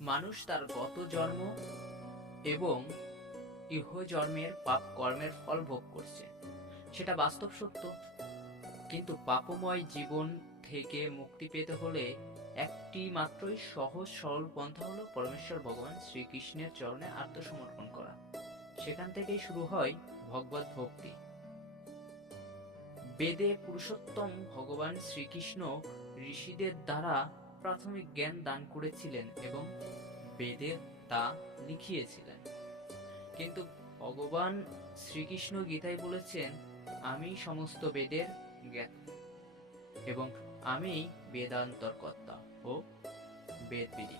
মানুষ তার গত জন্ম এবং ইহ জন্মের পাপ কর্মের ফল ভোগ করছে। সেটা বাস্তব সত্য। কিন্তু পাপময় জীবন থেকে মুক্তি পেতে হলে একটি মাত্রই সহজ সরল পন্থা হলো পরমেশ্বর ভগবান শ্রীকৃষ্ণের চরণে আত্মসমর্পণ করা। সেখান থেকেই শুরু হয় ভগবত ভক্তি। বেদে পুরুষোত্তম ভগবান শ্রীকৃষ্ণ ঋষিদের দ্বারা প্রাথমিক জ্ঞান দান করেছিলেন এবং বেদে তা লিখিয়েছিলেন। কিন্তু ভগবান শ্রীকৃষ্ণ গীতায় বলেছেন, আমি সমস্ত বেদের জ্ঞান এবং আমি বেদান্তর কর্তা ও বেদবিধি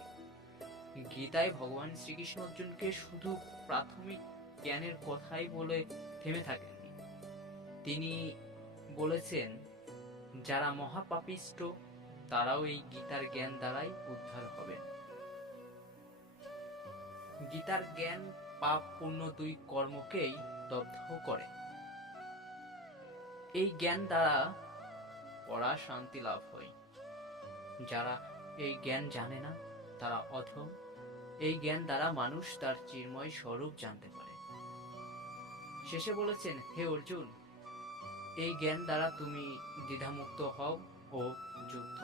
গীতায় ভগবান শ্রীকৃষ্ণ অর্জুনকে শুধু প্রাথমিক জ্ঞানের কথাই বলে থেমে থাকেননি। তিনি বলেছেন, যারা মহাপাপিষ্ট তারাও এই গীতার জ্ঞান দ্বারাই উদ্ধার হবেন গীতার জ্ঞান পাপ পূর্ণ দুই কর্মকেই দগ্ধ করে। এই জ্ঞান দ্বারা পড়া শান্তি লাভ হয়। যারা এই জ্ঞান জানে না, তারা অধম। এই জ্ঞান দ্বারা মানুষ তার চিন্ময় স্বরূপ জানতে পারে। শেষে বলেছেন, হে অর্জুন, এই জ্ঞান দ্বারা তুমি দ্বিধামুক্ত হও ও করো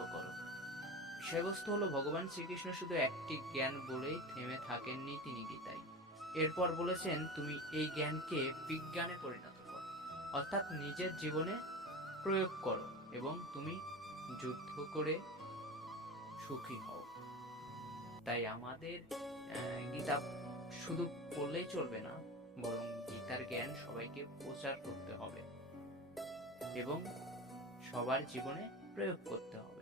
বিষয়বস্তু হলো, ভগবান শ্রীকৃষ্ণ শুধু একটি জ্ঞান বলেই থেমে থাকেননি তিনি গীতায়। এরপর বলেছেন, তুমি এই জ্ঞানকে বিজ্ঞানে পরিণত করো, অর্থাৎ নিজের জীবনে প্রয়োগ করো এবং তুমি যুদ্ধ করে সুখী হও। তাই আমাদের গীতা শুধু পড়লেই চলবে না, বরং গীতার জ্ঞান সবাইকে প্রচার করতে হবে এবং সবার জীবনে প্রয়োগ করতে হবে।